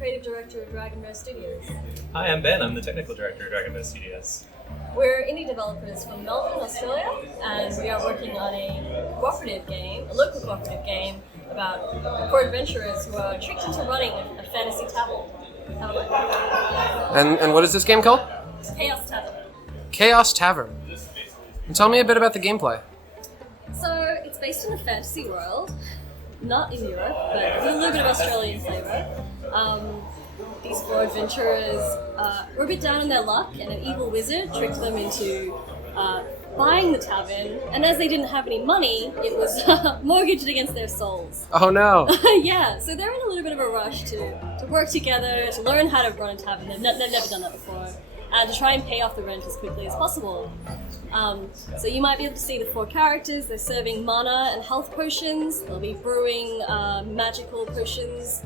Creative Director of Dragon Rose Studios. Hi, I'm Ben. I'm the Technical Director of Dragon Rose Studios. We're indie developers from Melbourne, Australia, and we are working on a local cooperative game about four adventurers who are tricked into running a fantasy tavern. And what is this game called? Chaos Tavern. Chaos Tavern. And tell me a bit about the gameplay. So it's based in a fantasy world, not in Europe, but with a little bit of Australian flavour. These four adventurers were a bit down on their luck, and an evil wizard tricked them into buying the tavern, and as they didn't have any money, it was mortgaged against their souls. Oh no! Yeah, so they're in a little bit of a rush to work together, to learn how to run a tavern. They've never done that before, and to try and pay off the rent as quickly as possible. So you might be able to see the four characters. They're serving mana and health potions. They'll be brewing magical potions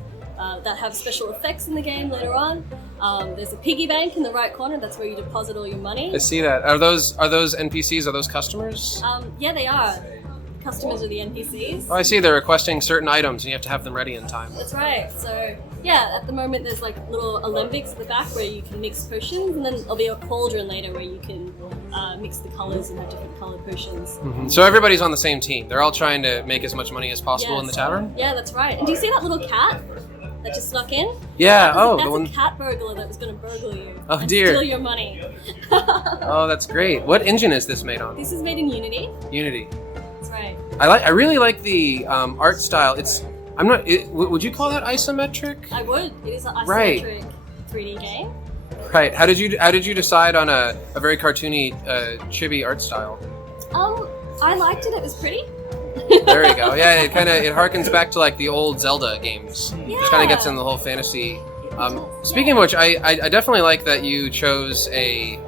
that have special effects in the game later on. There's a piggy bank in the right corner. That's where you deposit all your money. I see that. Are those NPCs? Are those customers? Yeah, they are. Customers are the NPCs. Oh, I see. They're requesting certain items, and you have to have them ready in time. That's right. So, yeah, at the moment there's like little alembics at the back where you can mix potions, and then there'll be a cauldron later where you can mix the colours and have different coloured potions. Mm-hmm. So everybody's on the same team. They're all trying to make as much money as possible in the tavern? Yeah, that's right. And do you see that little cat that just snuck in? Yeah, That's a cat burglar that was going to burgle you and dear. steal your money. Oh, that's great. What engine is this made on? This is made in Unity. Unity. That's right. I really like the art style. Would you call that isometric? I would. It is an isometric 3D game. Right. How did you decide on a very cartoony, chibi art style? I liked it. It was pretty. There you go. Yeah, it harkens back to like the old Zelda games. Yeah. It kind of gets in the whole fantasy. Speaking of which, I definitely like that you chose a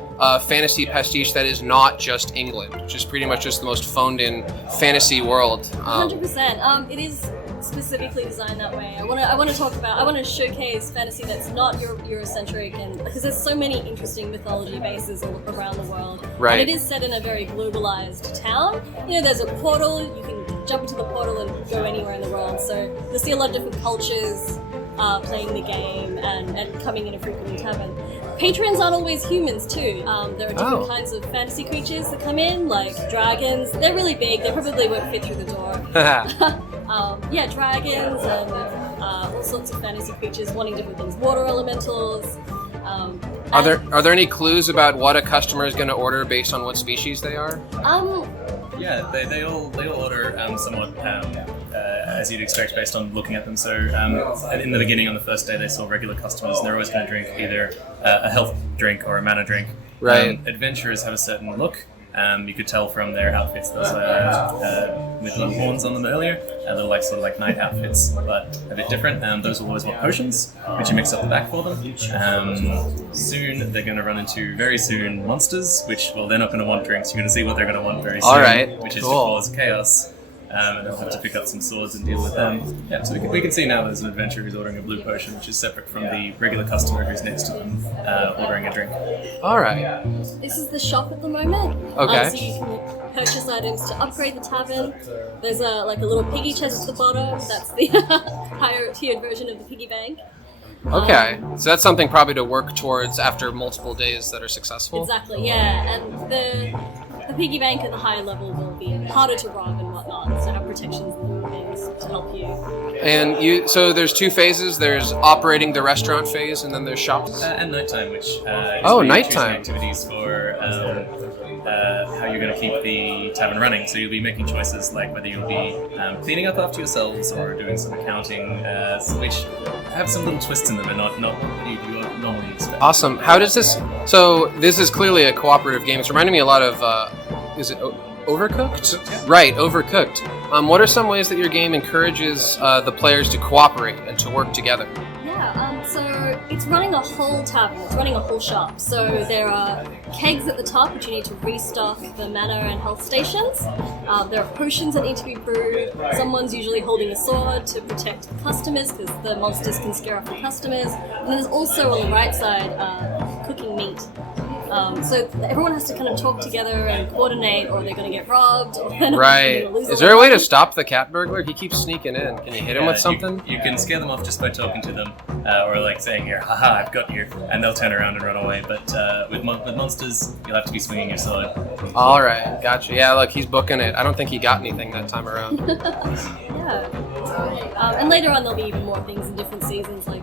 fantasy pastiche that is not just England, which is pretty much just the most phoned-in fantasy world. 100%. It is specifically designed that way. I want to showcase fantasy that's not Eurocentric, and because there's so many interesting mythology bases all around the world. Right. And it is set in a very globalized town. You know, there's a portal. You can jump into the portal and go anywhere in the world. So you'll see a lot of different cultures playing the game and coming in a frequent tavern. Patrons aren't always humans too. There are different kinds of fantasy creatures that come in, like dragons. They're really big. They probably won't fit through the door. Yeah, dragons and all sorts of fantasy creatures wanting different things. Water elementals. Are there any clues about what a customer is going to order based on what species they are? Yeah, they all order somewhat as you'd expect based on looking at them. So in the beginning, on the first day, they saw regular customers, and they're always going to drink either a health drink or a mana drink. Right. Adventurers have a certain look. You could tell from their outfits. There's little horns on them earlier, little sort of like night outfits, but a bit different. Those will always want potions, which you mix up the back for them. Soon they're going to run into very soon monsters, which they're not going to want drinks. You're going to see what they're going to want very soon, all right, which is cool. to cause chaos. And they'll have to pick up some swords and deal with them. Yeah, so we can see now there's an adventurer who's ordering a blue potion, which is separate from the regular customer who's next to them ordering a drink. All right. This is the shop at the moment. Okay. So you can purchase items to upgrade the tavern. There's a little piggy chest at the bottom. That's the higher tiered version of the piggy bank. Okay, so that's something probably to work towards after multiple days that are successful. Exactly, yeah, and the piggy bank at the higher level will be harder to rob and whatnot, so have protections and things to help you. And so there's two phases. There's operating the restaurant phase, and then there's shops. And nighttime, which is nighttime activities for how you're going to keep the tavern running. So you'll be making choices like whether you'll be cleaning up after yourselves or doing some accounting, which have some little twists in them and not what you normally expect. Awesome. How does this? So this is clearly a cooperative game. It's reminding me a lot of. Is it Overcooked? Yeah. Right, Overcooked. What are some ways that your game encourages the players to cooperate and to work together? Yeah, so it's running a whole tavern, it's running a whole shop. So there are kegs at the top, which you need to restock the mana and health stations. There are potions that need to be brewed. Someone's usually holding a sword to protect the customers, because the monsters can scare off the customers. And then there's also on the right side, cooking meat So everyone has to kind of talk together and coordinate, or they're going to get robbed. Or they're Right. gonna lose Is all there a way their to stop the cat burglar? He keeps sneaking in. Can you hit him with something? You can scare them off just by talking to them, or like saying, "Here, haha, I've got you," and they'll turn around and run away. But with monsters, you'll have to be swinging your sword. All right, gotcha. Yeah, look, he's booking it. I don't think he got anything that time around. Yeah. And later on, there'll be even more things in different seasons, like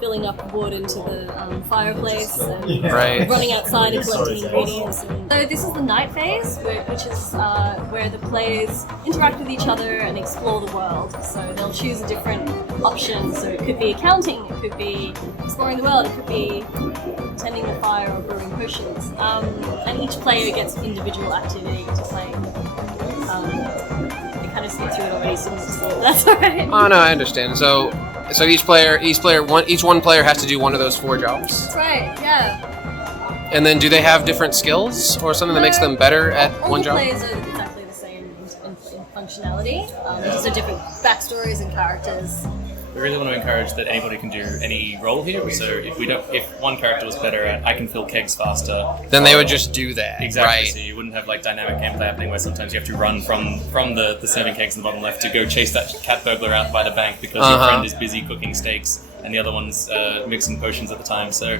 filling up wood into the fireplace and Right. running outside and collecting ingredients. So this is the night phase, which is where the players interact with each other and explore the world. So they'll choose a different option. So it could be accounting, it could be exploring the world, it could be tending the fire or brewing potions. And each player gets individual activity to play. I kind of skipped through it already, so that's alright. Oh no, I understand. So each one player has to do one of those 4 jobs. That's right, yeah. And then do they have different skills or something that makes them better at All one the job? players are exactly the same in functionality. They just have different backstories and characters. We really want to encourage that anybody can do any role here. So if one character was better at, I can fill kegs faster, Then they would just do that. exactly. Right. So you wouldn't have like dynamic gameplay happening where sometimes you have to run from the serving kegs in the bottom left to go chase that cat burglar out by the bank because your friend is busy cooking steaks and the other one's mixing potions at the time. So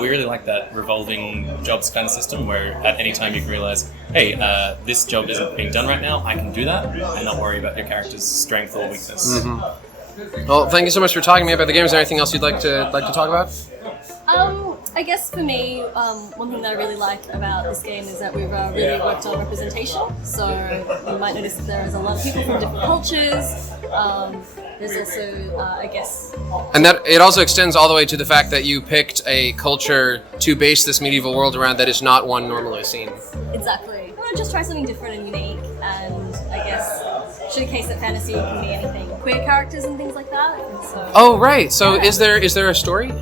we really like that revolving jobs kind of system where at any time you can realize, hey, this job isn't being done right now. I can do that and not worry about your character's strength or weakness. Well, thank you so much for talking to me about the game. Is there anything else you'd like to talk about? I guess for me, one thing that I really like about this game is that we've really worked on representation. So you might notice that there's a lot of people from different cultures. There's also, I guess... And that it also extends all the way to the fact that you picked a culture to base this medieval world around that is not one normally seen. Exactly. I want to just try something different and unique, and I guess showcase that fantasy can be anything. Queer characters and things like that. And so, Oh, right. So Yeah. is there a story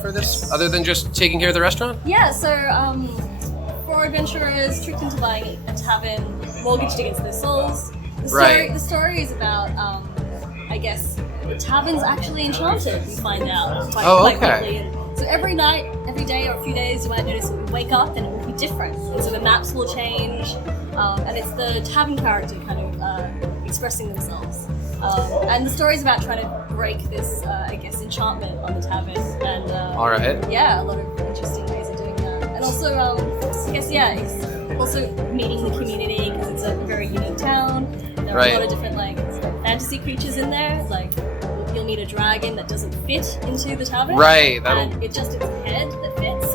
for this other than just taking care of the restaurant? yeah, so four adventurers tricked into buying a tavern, mortgaged against their souls. Right. The story is about, I guess, the tavern's actually enchanted, we find out quite quickly. And so every night, every day or a few days, you might notice that we wake up and it will be different. And so the maps will change, and it's the tavern character kind of expressing themselves. And the story's about trying to break this, I guess, enchantment on the tavern. And All right. yeah, a lot of interesting ways of doing that. And also, I guess, yeah, it's also meeting the community because it's a very unique town. There are a lot of different like fantasy creatures in there. Like you'll meet a dragon that doesn't fit into the tavern. Right. And it's just its head that fits.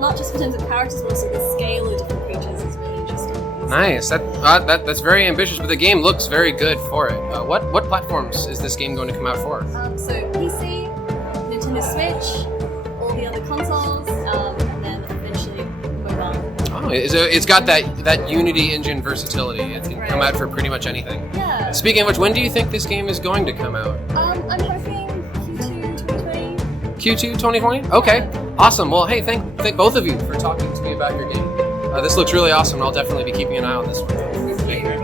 Not just in terms of characters, but also the scale of different creatures is really interesting. Nice. That's very ambitious, but the game looks very good for it. What platforms is this game going to come out for? So PC, Nintendo Switch, all the other consoles, and then eventually mobile. Oh, it's got that Unity engine versatility. It can come out for pretty much anything. Yeah. Speaking of which, when do you think this game is going to come out? I'm hoping Q2 2020. Q2 2020? Okay. Awesome. Well, hey, thank both of you for talking to me about your game. This looks really awesome. I'll definitely be keeping an eye on this one. Thank you.